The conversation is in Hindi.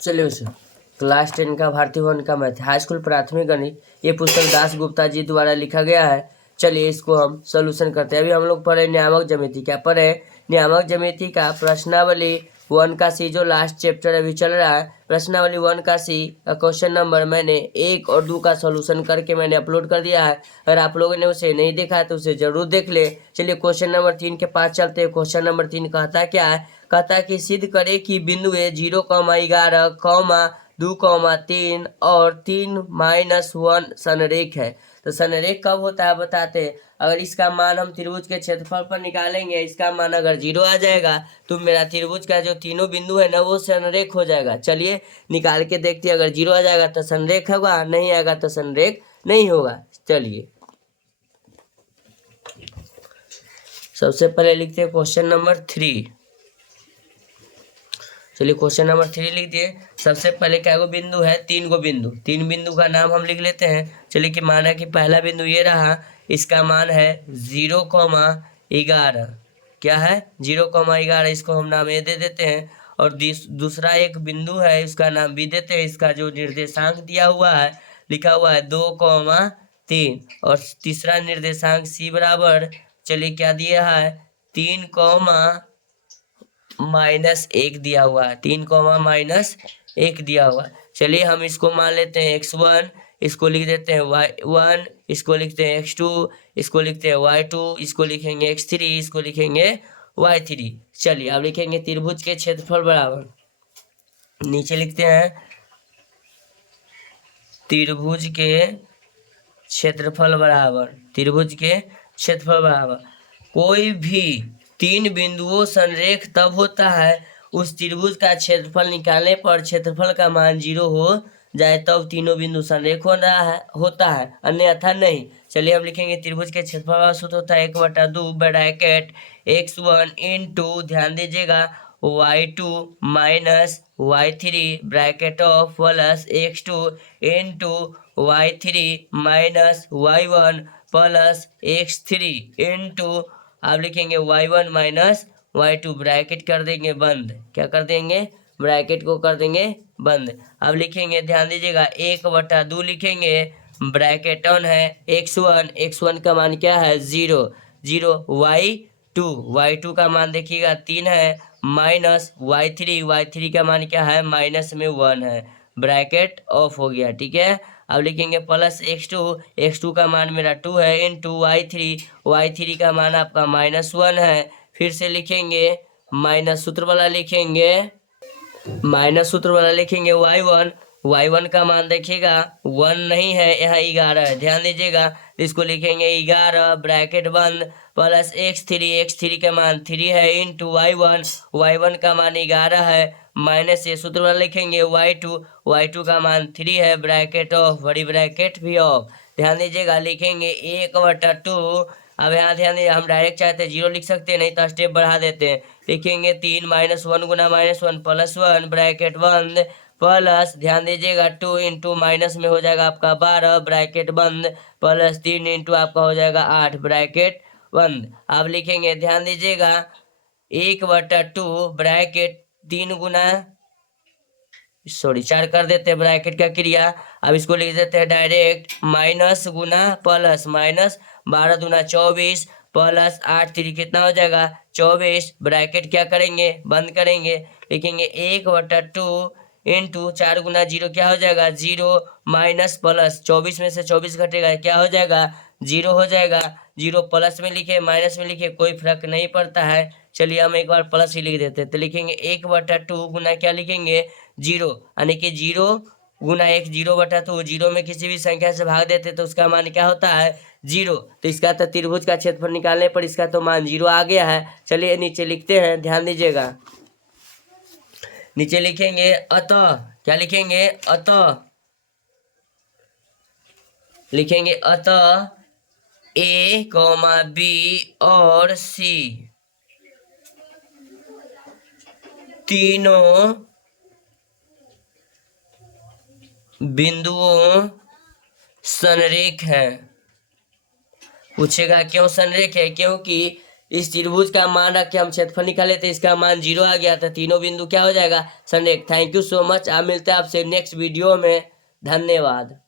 चलिए उसे क्लास 10 का भारतीय भवन का मैथ हाई स्कूल प्राथमिक गणित, ये पुस्तक दास गुप्ता जी द्वारा लिखा गया है। चलिए इसको हम सोल्यूशन करते हैं। अभी हम लोग पढ़े नियामक ज्यामिति। क्या पढ़े? नियामक ज्यामिति का प्रश्नावली 1 का सी, जो लास्ट चैप्टर अभी चल रहा है। प्रश्नावली 1 का सी का क्वेश्चन नंबर मैंने 1 और 2 का सोल्यूशन करके मैंने अपलोड कर दिया है। अगर आप लोगों ने उसे नहीं देखा है तो उसे जरूर देख ले। चलिए क्वेश्चन नंबर 3 के पास चलते हैं। क्वेश्चन नंबर 3 कहता क्या है? कहता है कि सिद्ध करे कि बिंदु 0,11, 2,3 और 3-1 संरेख है। तो संरेख कब होता है बताते हैं। अगर इसका मान हम त्रिभुज के क्षेत्रफल पर निकालेंगे, इसका मान अगर 0 आ जाएगा तो मेरा त्रिभुज का जो तीनों बिंदु है ना वो संरेख हो जाएगा। चलिए निकाल के देखते हैं। अगर 0 आ जाएगा तो संरेख होगा, नहीं आएगा तो संरेख नहीं होगा। चलिए सबसे पहले लिखते हैं क्वेश्चन नंबर 3। चलिए क्वेश्चन नंबर 3 लिख दिए। सबसे पहले क्या गो बिंदु है? 3 गो बिंदु। 3 बिंदु का नाम हम लिख लेते हैं। चलिए कि माना कि पहला बिंदु ये रहा, इसका मान है 0,11। क्या है? 0,11, इसको हम नाम ए दे देते हैं। और दूसरा एक बिंदु है, इसका नाम भी देते हैं। इसका जो निर्देशांक दिया हुआ है, लिखा हुआ है 2,3। और तीसरा निर्देशांक सी बराबर, चलिए क्या दिया है? 3,-1 दिया हुआ है। 3,-1 दिया हुआ है। चलिए हम इसको मान लेते हैं x1, इसको लिख देते हैं y1, इसको लिखते हैं x2, इसको लिखते हैं y2, इसको लिखेंगे x3, इसको लिखेंगे y3। चलिए अब लिखेंगे त्रिभुज के क्षेत्रफल बराबर, नीचे लिखते हैं त्रिभुज के क्षेत्रफल बराबर, त्रिभुज के क्षेत्रफल बराबर कोई भी 3 बिंदुओं संरेख तब होता है उस त्रिभुज का क्षेत्रफल निकालने पर क्षेत्रफल का मान 0 हो जाए, तब तीनों बिंदु संरेख होता है, अन्यथा नहीं। चलिए हम लिखेंगे त्रिभुज के क्षेत्रफल सूत्र होता है 1/2 ब्रैकेट x1 इंटू, ध्यान दीजिएगा, y2 minus y3 bracket of plus x2 into y3 minus y1 plus x3 into, आप लिखेंगे y1 माइनस y2, ब्रैकेट कर देंगे बंद। क्या कर देंगे? ब्रैकेट को कर देंगे बंद। अब लिखेंगे, ध्यान दीजिएगा, 1/2 लिखेंगे, ब्रैकेट ऑन है x1 का मान क्या है? 0 y2 का मान देखिएगा 3 है, माइनस y3 का मान क्या है? माइनस में 1 है, ब्रैकेट ऑफ हो गया। ठीक है। अब लिखेंगे प्लस x2 का मान मेरा 2 है, इंटू y3 का मान आपका -1 है। फिर से लिखेंगे माइनस सूत्र वाला लिखेंगे, y1 का मान देखिएगा 1 नहीं है, यहाँ 11 है, ध्यान दीजिएगा। इसको लिखेंगे 11 ब्रैकेट बंद प्लस x3 का मान 3 है, इंटू y1 का मान 11 है, माइनस ये सूत्र वाला लिखेंगे y2 का मान 3 है, ब्रैकेट ऑफ, बड़ी ब्रैकेट भी ऑफ। ध्यान दीजिएगा, लिखेंगे 1/2। अब यहाँ ध्यान दीजिए, हम डायरेक्ट चाहते हैं 0 लिख सकते हैं, नहीं तो स्टेप बढ़ा देते हैं। लिखेंगे 3 -1 गुना -1 प्लस 1 ब्रैकेट बंद प्लस, ध्यान दीजिएगा, 2 इंटू माइनस में हो जाएगा आपका 12 ब्रैकेट बंद प्लस 3 इंटू आपका हो जाएगा 8 ब्रैकेट बंद। अब लिखेंगे, ध्यान दीजिएगा, 1/2 ब्रैकेट 4 कर देते हैं ब्रैकेट का क्रिया। अब इसको लिख देते हैं डायरेक्ट, माइनस गुना प्लस, माइनस 12 दूना 24 प्लस 8 3 कितना हो जाएगा? 24, ब्रैकेट क्या करेंगे? बंद करेंगे। लिखेंगे 1/2 इंटू 4 गुना 0 क्या हो जाएगा? 0 माइनस प्लस, 24 में से 24 घटेगा, क्या हो जाएगा? 0 हो जाएगा। 0 प्लस में लिखे माइनस में लिखे कोई फर्क नहीं पड़ता है। चलिए हम एक बार प्लस ही लिख देते हैं, तो लिखेंगे 1/2 गुना क्या लिखेंगे? 0, यानी कि 0 गुना 1, 0/2। 0 में किसी भी संख्या से भाग देते तो उसका मान क्या होता है? 0। तो इसका तो त्रिभुज का क्षेत्रफल निकालने पर इसका तो मान 0 आ गया है। चलिए नीचे लिखते हैं, ध्यान दीजिएगा, नीचे लिखेंगे अतः, क्या लिखेंगे? अतः, लिखेंगे अतः A, B और C तीनों बिंदुओं संरेख हैं। पूछेगा क्यों संरेख है? क्योंकि इस त्रिभुज का मान रख के हम क्षेत्रफल निकाले थे, इसका मान 0 आ गया था। तीनों बिंदु क्या हो जाएगा? संरेख। Thank you so much. आप मिलते हैं आपसे नेक्स्ट वीडियो में। धन्यवाद।